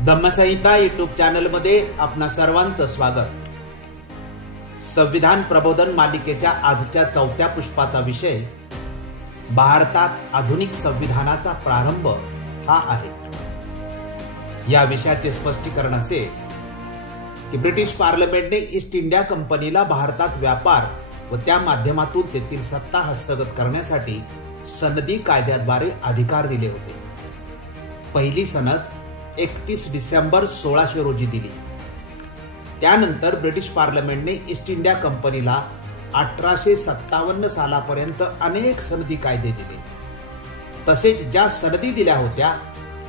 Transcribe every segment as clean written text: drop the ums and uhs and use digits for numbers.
धम्मसंहिता YouTube चॅनलमध्ये आपणा सर्वांचं स्वागत। संविधान प्रबोधन मालिकेच्या आजच्या चौथ्या पुष्पाचा विषय भारतात आधुनिक संविधानाचा प्रारंभ हा आहे। या विषयाचे स्पष्टीकरण असे की ब्रिटिश पार्लमेंटने ईस्ट इंडिया कंपनीला भारतात व्यापार व त्या माध्यमातून तेथील सत्ता हस्तगत करण्यासाठी सनदी कायद्याद्वारे अधिकार दिले होते। पहिली सनद 31 डिसेंबर 1600 रोजी दिली। त्यानंतर ब्रिटिश पार्लमेंटने ईस्ट इंडिया कंपनीला 1857 सालापर्यंत अनेक सनदी कायदे दिले। तसेच ज्या सनदी दिल्या होत्या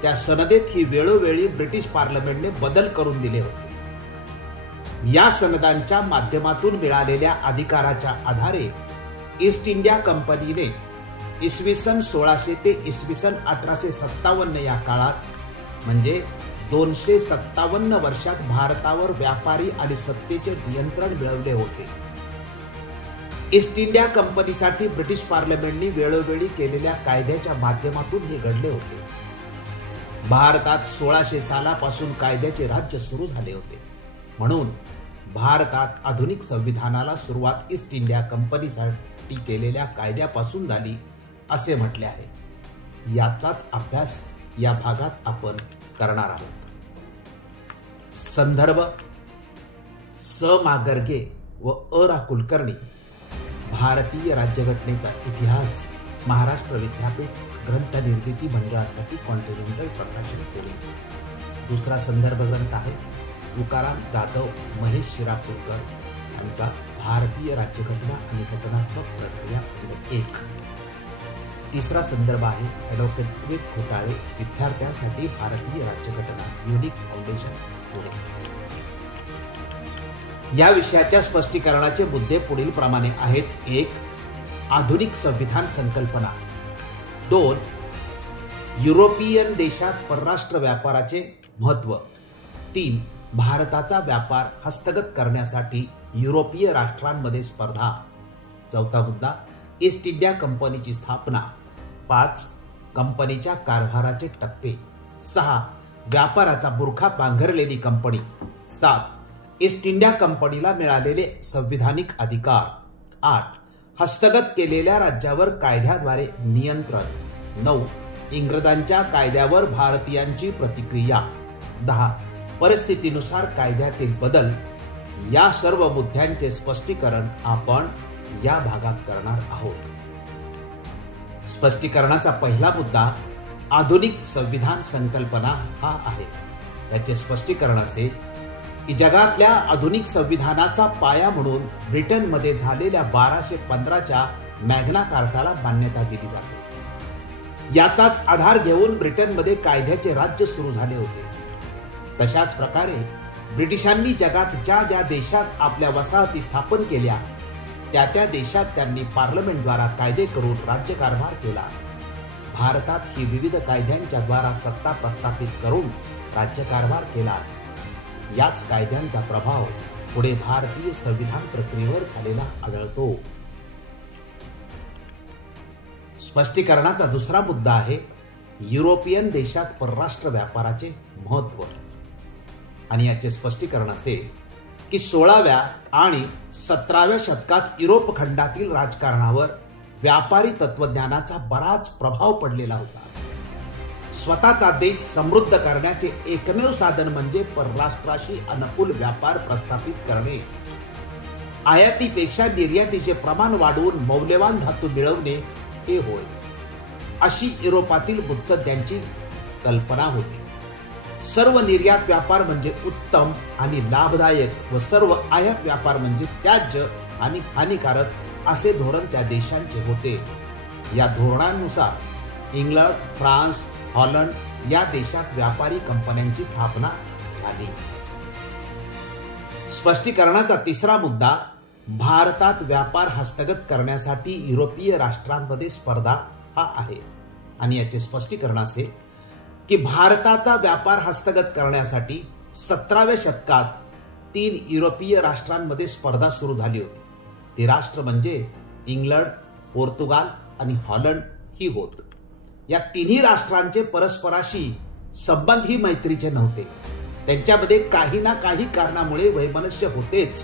त्या सनदेत ही वेळोवेळी ब्रिटिश पार्लमेंटने बदल करून दिले होते। या सनदांच्या माध्यमातून मिळालेल्या अधिकाराच्या आधारे ईस्ट इंडिया कंपनीने इसवी सन 1600 ते इसवी सन 1857 या काळात म्हणजे 257 वर्षात भारतावर व्यापारी आणि सत्तेचे नियंत्रण मिळवले होते। ईस्ट इंडिया कंपनीसाठी ब्रिटिश पार्लमेंटने वेळोवेळी केलेल्या कायद्याच्या माध्यमातून हे घडले होते। भारतात 1600 सालापासून कायद्याचे राज्य सुरू झाले होते, म्हणून भारतात आधुनिक संविधानाला सुरुवात ईस्ट इंडिया कंपनीसाठी केलेल्या कायद्यापासून झाली असे म्हटले आहे। याचाच अभ्यास या भागात आपण करणार आहोत। संदर्भ स मागर्गे व रा कुलकर्णी, भारतीय राज्यघटनेचा इतिहास, महाराष्ट्र विद्यापीठ ग्रंथ निर्मिती मंडळासाठी कॉन्टिनेंटल प्रकाशन पुणे। दुसरा संदर्भ ग्रंथ आहे तुकाराम जाधव महेश शिरापूरकर यांचा भारतीय राज्यघटना आणि घटनात्मक प्रक्रिया खंड 1। तिसरा संदर्भ आहे ॲडव्होकेट विवेक घोटाळे, विद्यार्थ्यांसाठी भारतीय राज्यघटना, युनिक फाउंडेशन पुणे। या विषयाच्या स्पष्टीकरणाचे मुद्दे पुढील प्रमाणे आहेत। 1. आधुनिक संविधान संकल्पना। 2. युरोपियन देशात परराष्ट्र व्यापाराचे महत्त्व। 3. भारताचा व्यापार हस्तगत करण्यासाठी युरोपीय राष्ट्रांमध्ये स्पर्धा। चौथा मुद्दा ईस्ट इंडिया कंपनीची स्थापना। 5. कंपनीच्या कारभाराचे टप्पे। 6. व्यापाराचा बुरखा पांघरलेली कंपनी। 7. ईस्ट इंडिया कंपनीला मिळालेले संविधानिक अधिकार। 8. हस्तगत केलेल्या राज्यावर कायद्याद्वारे नियंत्रण। 9. इंग्रजांच्या कायद्यावर भारतीयांची प्रतिक्रिया। 10. परिस्थितीनुसार कायद्यातील बदल। या सर्व मुद्द्यांचे स्पष्टीकरण आपण या भागात करणार आहोत। स्पष्टीकरणाचा पहिला मुद्दा आधुनिक संविधान संकल्पना हा आहे। याचे स्पष्टीकरण असे की जगातल्या आधुनिक संविधानाचा पाया म्हणून ब्रिटनमध्ये झालेल्या 1215च्या मॅग्ना कार्टाला मान्यता दिली जाते। याचाच आधार घेऊन ब्रिटनमध्ये कायद्याचे राज्य सुरू झाले होते। तशाच प्रकारे ब्रिटिशांनी जगात ज्या ज्या देशात आपल्या वसाहती स्थापन केल्या त्या देशात त्यांनी पार्लमेंटद्वारा कायदे करून राज्यकारभार केला। भारतात ही विविध कायद्यांच्या द्वारा सत्ता प्रस्थापित करून राज्यकारभार केला आहे। याच कायद्यांचा प्रभाव पुढे भारतीय संविधान प्रक्रियेवर झालेला आढळतो। स्पष्टीकरणाचा दुसरा मुद्दा आहे युरोपियन देशात परराष्ट्र व्यापाराचे महत्त्व, आणि याचे स्पष्टीकरण असे की 16व्या आणि 17व्या शतकात युरोप खंडातील राजकारणावर व्यापारी तत्वज्ञानाचा बराच प्रभाव पडलेला होता। स्वतःचा देश समृद्ध करण्याचे एकमेव साधन म्हणजे परराष्ट्राशी अनुकूल व्यापार प्रस्थापित करणे। आयातीपेक्षा निर्यातीचे प्रमाण वाढवून मौल्यवान धातू मिळवणे हे होय, अशी युरोपातील बुद्धज्ञांची कल्पना होती। सर्व निर्यात व्यापार म्हणजे उत्तम आणि लाभदायक व सर्व आयात व्यापार म्हणजे त्याज्य आणि हानिकारक असे धोरण त्या देशांचे होते। या धोरणानुसार इंग्लंड, फ्रान्स, हॉलंड या देशात व्यापारी कंपन्यांची स्थापना झाली। स्पष्टीकरणाचा तिसरा मुद्दा भारतात व्यापार हस्तगत करण्यासाठी युरोपीय राष्ट्रांमध्ये स्पर्धा हा आहे, आणि याचे स्पष्टीकरण असे की भारताचा व्यापार हस्तगत करण्यासाठी 17व्या शतकात 3 युरोपीय राष्ट्रांमध्ये स्पर्धा सुरू झाली होती। ते राष्ट्र म्हणजे इंग्लंड, पोर्तुगाल आणि हॉलंड ही होत। या तिन्ही राष्ट्रांचे परस्पराशी संबंध ही मैत्रीचे नव्हते. त्यांच्यामध्ये काही ना काही कारणामुळे वैमनस्य होतेच.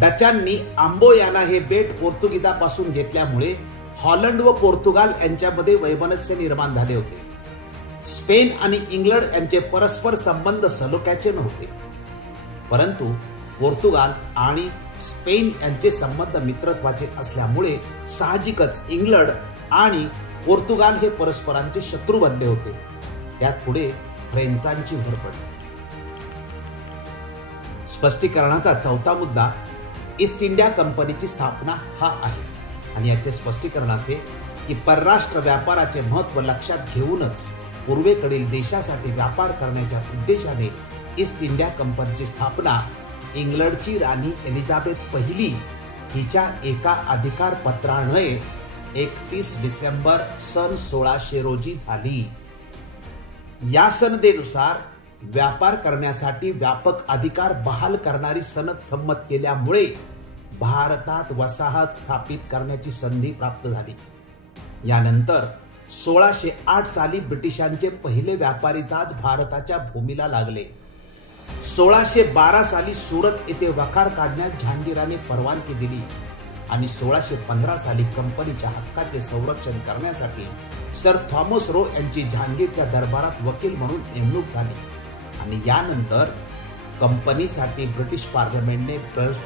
डचांनी आंबोयाना हे बेट पोर्तुगीजापासून घेतल्यामुळे हॉलंड व पोर्तुगाल यांच्यामध्ये वैमनस्य निर्माण झाले होते. स्पेन आणि इंग्लंड यांचे परस्पर संबंध सलोख्याचे नव्हते, परंतु पोर्तुगाल आणि स्पेन यांचे संबंध मित्रत्वाचे असल्यामुळे साहजिकच इंग्लंड आणि पोर्तुगाल हे परस्परांचे शत्रू बनले होते. त्यात पुढे फ्रेंचांची भर पडली. स्पष्टीकरणाचा चौथा मुद्दा ईस्ट इंडिया कंपनीची स्थापना हा आहे आणि याचे स्पष्टीकरण असे की परराष्ट्र व्यापाराचे महत्त्व लक्षात घेऊनच पूर्वेकडील देशासाठी व्यापार करण्याच्या उद्देशाने ईस्ट इंडिया कंपनीची स्थापना इंग्लंडची राणी एलिझाबेथ पहिली हिच्या एका अधिकार पत्रान्वये 31 डिसेंबर सन 1600 रोजी झाली. या सनदेनुसार व्यापार करण्यासाठी व्यापक अधिकार बहाल करणारी सनद संमत केल्यामुळे भारतात वसाहत स्थापित करण्याची संधी प्राप्त झाली. यानंतर 1608 साली ब्रिटिशांचे पहिले व्यापारी जहाज भारताच्या भूमीला लागले. 1612 साली सुरत येथे वखार काढण्यास जहांगीराने परवानगी दिली आणि 1615 साली कंपनीच्या हक्काचे संरक्षण करण्यासाठी सर थॉमस रो यांची जहांगीरच्या दरबारात वकील म्हणून नेमणूक झाली आणि यानंतर कंपनीसाठी ब्रिटिश पार्लमेंटने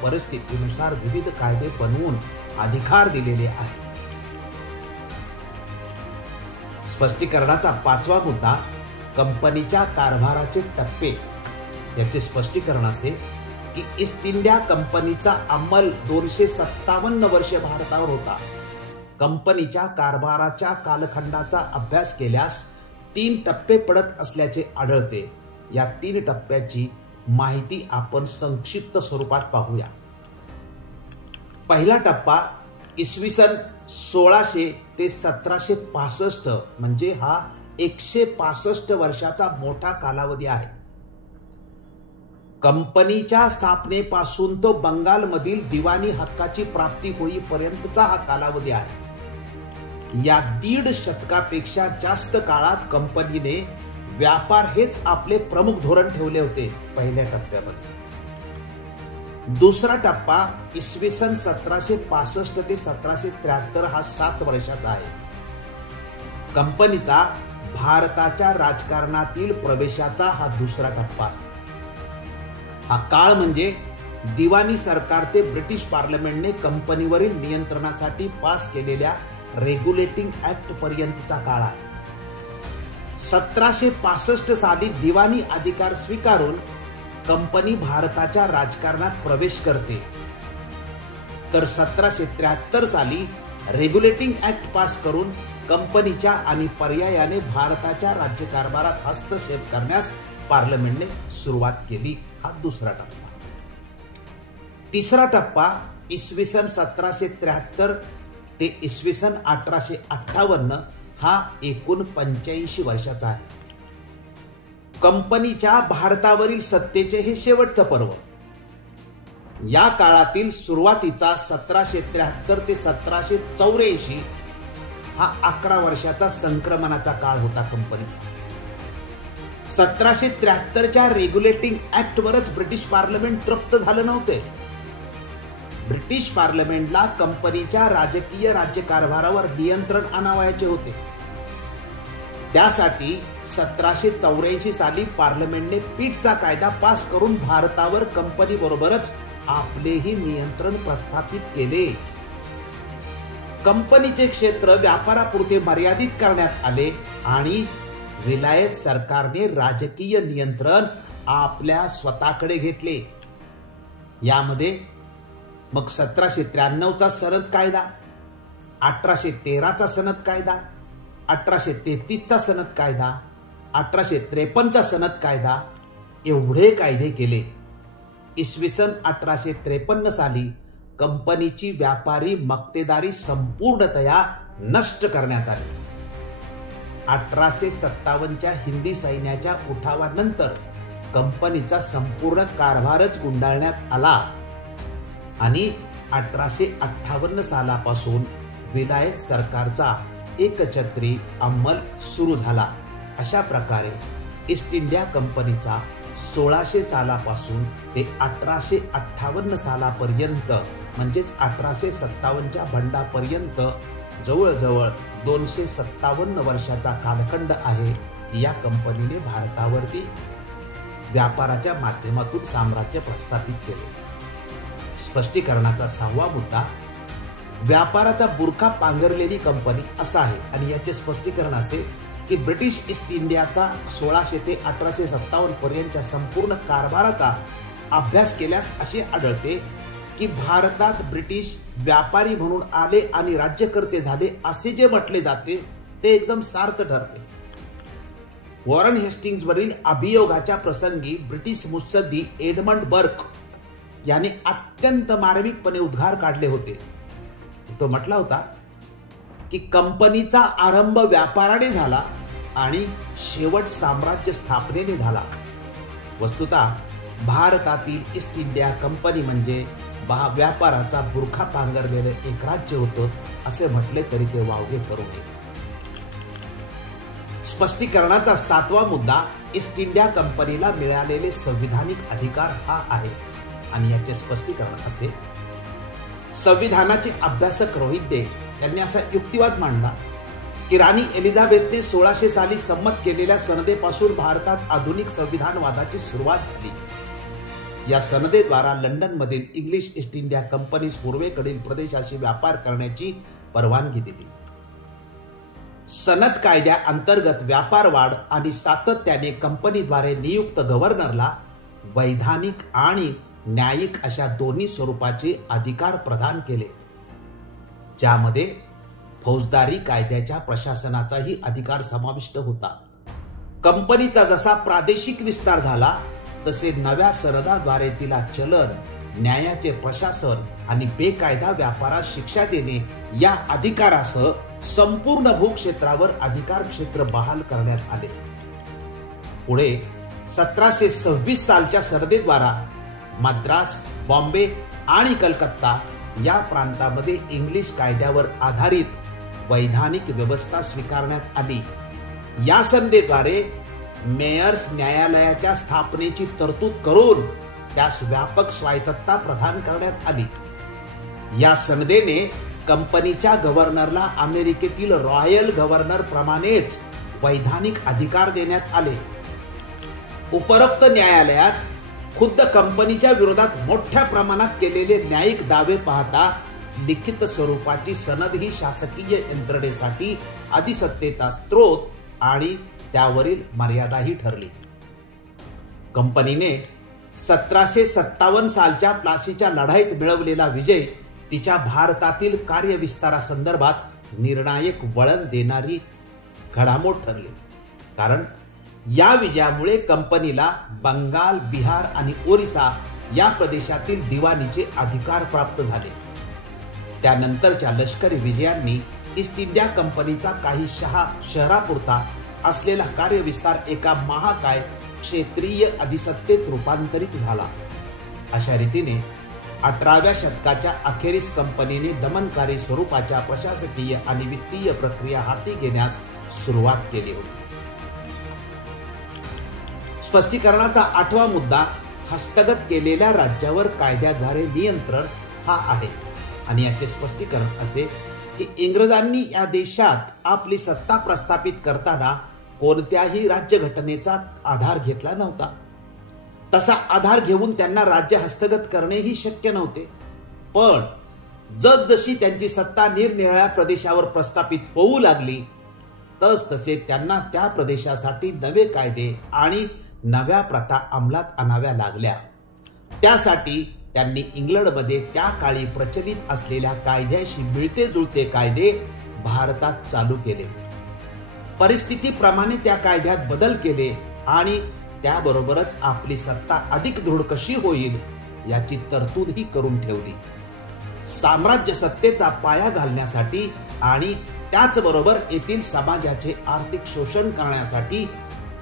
परिस्थितीनुसार विविध कायदे बनवून अधिकार दिलेले आहेत. स्पष्टीकरणाचा पाचवा मुद्दा कंपनीच्या कारभाराचे टप्पे. याचे स्पष्टीकरण असे की ईस्ट इंडिया कंपनीचा अंमल 257 वर्षे भारतावर होता. कंपनीच्या कारभाराच्या कालखंडाचा अभ्यास केल्यास 3 टप्पे पडत असल्याचे आढळते. या 3 टप्प्याची माहिती आपण संक्षिप्त स्वरूपात पाहूया. पहिला टप्पा इसवी सन 1600 ते 1765 म्हणजे हा 165 वर्षाचा मोठा कालावधी आहे. कंपनीच्या स्थापनेपासून तो बंगालमधील दिवाणी हक्काची प्राप्ती होईपर्यंतचा हा कालावधी आहे. या 1.5 शतकापेक्षा जास्त काळात कंपनीने व्यापार हेच आपले प्रमुख धोरण ठेवले होते. पहिल्या टप्प्यामध्ये दुसरा टप्पा इसवी सन 1765 ते 1773 हा 7 वर्षाचा आहे. कंपनीचा भारताच्या राजकारणातील प्रवेशाचा हा दुसरा टप्पा आहे. हा काळ म्हणजे दिवाणी सरकार ते ब्रिटिश पार्लमेंटने कंपनीवरील नियंत्रणासाठी पास केलेल्या रेग्युलेटिंग ऍक्ट पर्यंतचा काळ आहे. 1765 साली दिवाणी अधिकार स्वीकारून कंपनी भारताच्या राजकारणात प्रवेश करते, तर 1773 साली रेग्युलेटिंग ऍक्ट पास करून कंपनीच्या आणि पर्यायाने भारताच्या राज्यकारभारात हस्तक्षेप करण्यास पार्लमेंटने सुरुवात केली. हा दुसरा टप्पा. तिसरा टप्पा इसवी सन 1773 ते इसवी सन 1858 हा एकूण 85 वर्षाचा आहे. कंपनीच्या भारतावरील सत्तेचे हे शेवटचं पर्व. या काळातील सुरुवातीचा 1773 ते 1784 हा 11 वर्षाचा संक्रमणाचा काळ होता कंपनीचा. 1773च्या रेग्युलेटिंग ऍक्ट वरच ब्रिटिश पार्लमेंट तृप्त झालं नव्हते. ब्रिटिश पार्लमेंटला कंपनीच्या राजकीय राज्यकारभारावर नियंत्रण आणावयाचे होते. त्यासाठी 1784 साली पार्लमेंटने पीठचा कायदा पास करून भारतावर कंपनी बरोबरच आपलेही नियंत्रण प्रस्थापित केले. कंपनीचे क्षेत्र व्यापारापुरते मर्यादित करण्यात आले आणि विलायत सरकारने राजकीय नियंत्रण आपल्या स्वतःकडे घेतले. यामध्ये मग 1793चा सनद कायदा, 1813चा सनद कायदा, 1833चा सनद कायदा, 1853चा सनद कायदा एवढे कायदे केले. इसवी सन 1853 साली कंपनीची व्यापारी मक्तेदारी संपूर्णतया नष्ट करण्यात आली. 1857च्या हिंदी सैन्याच्या उठावानंतर कंपनीचा संपूर्ण कारभारच गुंडाळण्यात आला आणि 1858 सालापासून विलायत सरकारचा एकछत्री अंमल सुरू झाला. अशा प्रकारे ईस्ट इंडिया कंपनीचा 1600 सालापासून ते 1858 सालापर्यंत म्हणजेच 1857च्या बंडापर्यंत जवळजवळ 257 वर्षाचा कालखंड आहे. या कंपनीने भारतावरती व्यापाराच्या माध्यमातून साम्राज्य प्रस्थापित केले. स्पष्टीकरणाचा 6वा मुद्दा व्यापाराचा बुरखा पांघरलेली कंपनी असा आहे आणि याचे स्पष्टीकरण असे की ब्रिटिश ईस्ट इंडियाचा 1600 ते 1857 पर्यंतच्या संपूर्ण कारभाराचा अभ्यास केल्यास असे आढळते की भारतात ब्रिटिश व्यापारी म्हणून आले आणि राज्यकर्ते झाले असे जे म्हटले जाते ते एकदम सार्थ ठरते. वॉरन हेस्टिंग्जवरील अभियोगाच्या प्रसंगी ब्रिटिश मुत्सद्दी एडमंड बर्क याने अत्यंत मार्मिकपणे उद्गार काढले होते. तो म्हटला होता की कंपनीचा आरंभ व्यापाराने झाला आणि शेवट साम्राज्य स्थापनेने झाला. वस्तुतः भारतातील ईस्ट इंडिया कंपनी म्हणजे व्यापाराचा बुरखा पांघरलेले एक राज्य होतं असे म्हटले तरी ते वावगे ठरू नये. स्पष्टीकरणाचा 7वा मुद्दा ईस्ट इंडिया कंपनीला मिळालेले संविधानिक अधिकार हा आहे आणि याचे स्पष्टीकरण असे. संविधानाचे अभ्यासक रोहित डे यांनी असा युक्तिवाद मांडला की राणी एलिझाबेथने 1600 साली संमत केलेल्या सनदेपासून भारतात आधुनिक संविधानवादाची सुरुवात झाली. या सनदेद्वारा लंडनमधील इंग्लिश ईस्ट इंडिया कंपनीस पूर्वेकडील प्रदेशाशी व्यापार करण्याची परवानगी दिली. सनद कायद्या अंतर्गत व्यापार वाढ आणि सातत्याने कंपनीद्वारे नियुक्त गव्हर्नरला वैधानिक आणि न्यायिक अशा दोन्ही स्वरूपाचे अधिकार प्रदान केले, ज्यामध्ये फौजदारी कायद्याच्या प्रशासनाचाही अधिकार समाविष्ट होता. कंपनीचा जसा प्रादेशिक विस्तार झाला तसे नव्या सनदाद्वारे तिला चलन, न्यायाचे प्रशासन आणि बेकायदा व्यापारात शिक्षा देणे या अधिकारासह संपूर्ण भूक्षेत्रावर अधिकार क्षेत्र बहाल करण्यात आले. पुढे 1726 सालच्या सनदेद्वारा मद्रास, बॉम्बे आणि कलकत्ता या प्रांतामध्ये इंग्लिश कायद्यावर आधारित वैधानिक व्यवस्था स्वीकारण्यात आली. या सनदेद्वारे मेयर्स न्यायालयाच्या स्थापनेची तरतूद करून त्यास व्यापक स्वायत्तता प्रदान करण्यात आली. या सनदेने कंपनीच्या गव्हर्नरला अमेरिकेतील रॉयल गव्हर्नर प्रमाणेच वैधानिक अधिकार देण्यात आले. उपरोक्त न्यायालयात खुद्द कंपनीच्या विरोधात मोठ्या प्रमाणात केलेले न्यायिक दावे पाहता लिखित स्वरूपाची सनद ही शासकीय यंत्रणेसाठी अधिसत्तेचा स्रोत आणि त्यावरील मर्यादाही ठरली. कंपनीने 1757 सालच्या प्लासीच्या लढाईत मिळवलेला विजय तिच्या भारतातील कार्यविस्तारासंदर्भात निर्णायक वळण देणारी घडामोड ठरली. कारण या विजयामुळे कंपनीला बंगाल, बिहार आणि ओरिसा या प्रदेशातील दिवाणीचे अधिकार प्राप्त झाले. त्यानंतरच्या लष्करी विजयांनी ईस्ट इंडिया कंपनीचा काही शहरापुरता असलेला कार्यविस्तार एका महाकाय क्षेत्रीय अधिसत्तेत रूपांतरित झाला. अशा रीतीने 18व्या शतकाच्या अखेरीस कंपनीने दमनकारी स्वरूपाच्या प्रशासकीय आणि वित्तीय प्रक्रिया हाती घेण्यास सुरुवात केली होती. स्पष्टीकरणाचा 8वा मुद्दा हस्तगत केलेल्या राज्यावर कायद्याद्वारे नियंत्रण हा आहे आणि याचे स्पष्टीकरण असे की इंग्रजांनी या देशात आपली सत्ता प्रस्थापित करताना कोणत्याही राज्यघटनेचा आधार घेतला नव्हता. तसा आधार घेऊन त्यांना राज्य हस्तगत करणेही शक्य नव्हते. पण जसजशी त्यांची सत्ता निरनिराळ्या प्रदेशावर प्रस्थापित होऊ लागली तसतसे त्यांना त्या प्रदेशासाठी नवे कायदे आणि नव्या प्रथा अंमलात आणाव्या लागल्या. त्यासाठी त्यांनी इंग्लंडमध्ये त्या काळी प्रचलित असलेल्या कायद्याशी मिळते जुळते कायदे भारतात चालू केले. परिस्थितीप्रमाणे त्या कायद्यात बदल केले आणि त्याबरोबरच आपली सत्ता अधिक दृढ कशी होईल याची तरतूदही करून ठेवली. साम्राज्य सत्तेचा पाया घालण्यासाठी आणि त्याचबरोबर येथील समाजाचे आर्थिक शोषण करण्यासाठी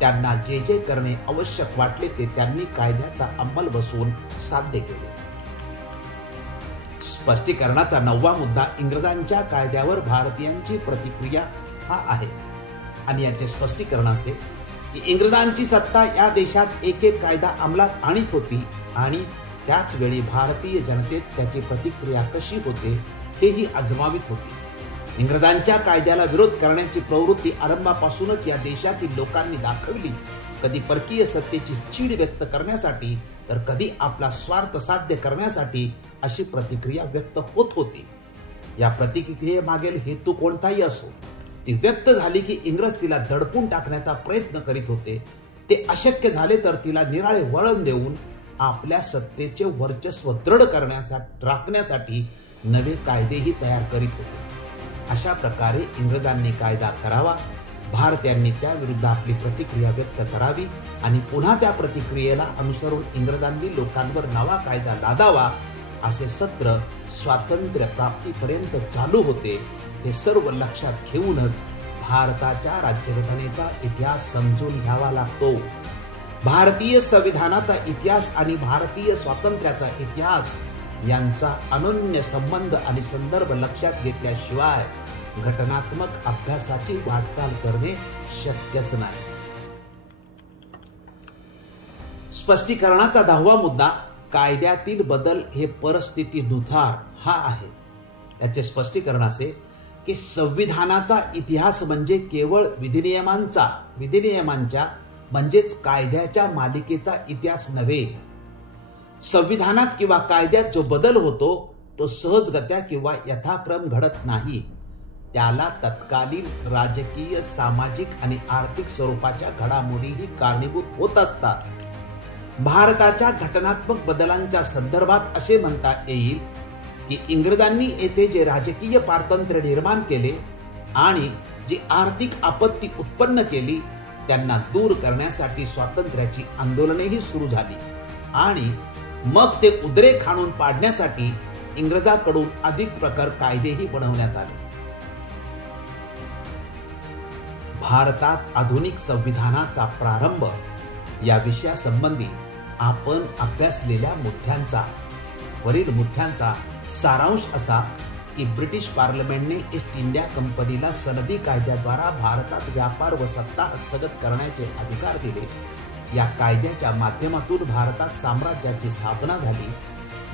त्यांना जे जे करणे आवश्यक वाटले ते त्यांनी कायद्याचा अंमल बसवून साध्य केले. स्पष्टीकरणाचा 9वा मुद्दा इंग्रजांच्या कायद्यावर भारतीयांची प्रतिक्रिया हा आहे. आणि याचे स्पष्टीकरण असे की इंग्रजांची सत्ता या देशात एक एक कायदा अंमलात आणीत होती आणि त्याच वेळी भारतीय जनतेत त्याची प्रतिक्रिया कशी होते हेही आजमावित होती. इंग्रजांच्या कायद्याला विरोध करण्याची प्रवृत्ती आरंभापासूनच या देशातील लोकांनी दाखवली. कधी परकीय सत्तेची चीड व्यक्त करण्यासाठी तर कधी आपला स्वार्थ साध्य करण्यासाठी अशी प्रतिक्रिया व्यक्त होत होती. या प्रतिक्रियेमागील हेतू कोणताही असो, ती व्यक्त झाली की इंग्रज तिला दडपून टाकण्याचा प्रयत्न करीत होते. ते अशक्य झाले तर तिला निराळे वळण देऊन आपल्या सत्तेचे वर्चस्व दृढ करण्यासाठी राखण्यासाठी नवे कायदेही तयार करीत होते. अशा प्रकारे इंग्रजांनी कायदा करावा, भारतीयांनी त्याविरुद्ध आपली प्रतिक्रिया व्यक्त करावी आणि पुन्हा त्या प्रतिक्रियेला अनुसरून इंग्रजांनी लोकांवर नवा कायदा लादावा, असे सत्र स्वातंत्र्य प्राप्तीपर्यंत चालू होते. हे सर्व लक्षात घेऊनच भारताच्या राज्यघटनेचा इतिहास समजून घ्यावा लागतो. भारतीय संविधानाचा इतिहास आणि भारतीय स्वातंत्र्याचा इतिहास यांचा अनन्य संबंध आणि संदर्भ लक्षात घेतल्याशिवाय घटनात्मक अभ्यासाची वाटचाल करणे शक्यच नाही. स्पष्टीकरणाचा 10वा मुद्दा कायद्यातील बदल हे परिस्थितीनुसार हा आहे. याचे स्पष्टीकरण असे की संविधानाचा इतिहास म्हणजे केवळ विधिनियमांच्या म्हणजेच कायद्याच्या मालिकेचा इतिहास नव्हे. संविधानात किंवा कायद्यात जो बदल होतो तो सहजगत्या किंवा यथाक्रम घडत नाही. त्याला तत्कालीन राजकीय, सामाजिक आणि आर्थिक स्वरूपाच्या घडामोडीही कारणीभूत होत असतात. भारताच्या घटनात्मक बदलांच्या संदर्भात असे म्हणता येईल की इंग्रजांनी येथे जे राजकीय पारतंत्र्य निर्माण केले आणि जी आर्थिक आपत्ती उत्पन्न केली त्यांना दूर करण्यासाठी स्वातंत्र्याची आंदोलनेही सुरू झाली आणि मग ते उद्रेक हाणून पाडण्यासाठी इंग्रजांकडून अधिक प्रखर कायदेही बनवण्यात आले. भारतात आधुनिक संविधानाचा प्रारंभ या विषयासंबंधी आपण अभ्यासलेल्या मुद्द्यांचा सारांश असा की ब्रिटिश पार्लमेंटने ईस्ट इंडिया कंपनीला सनदी कायद्याद्वारा भारतात व्यापार व सत्ता हस्तगत करण्याचे अधिकार दिले. या कायद्याच्या माध्यमातून भारतात साम्राज्याची स्थापना झाली.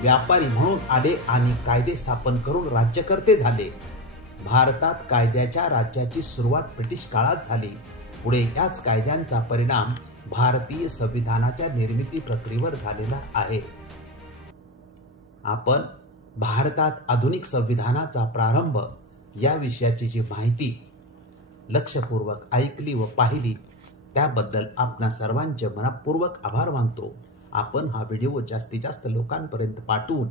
व्यापारी म्हणून आले आणि कायदे स्थापन करून राज्यकर्ते झाले. भारतात कायद्याच्या राज्याची सुरुवात ब्रिटिश काळात झाली. पुढे याच कायद्यांचा परिणाम भारतीय संविधानाच्या निर्मिती प्रक्रियेवर झालेला आहे. आपण भारतात आधुनिक संविधानाचा प्रारंभ या विषयाची जी माहिती लक्षपूर्वक ऐकली व पाहिली त्याबद्दल आपणा सर्वांचे मनपूर्वक आभार मानतो. आपण हा व्हिडिओ जास्तीत जास्त लोकांपर्यंत पाठवून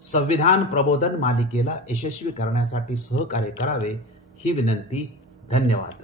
संविधान प्रबोधन मालिकेला यशस्वी करण्यासाठी सहकार्य करावे ही विनंती. धन्यवाद.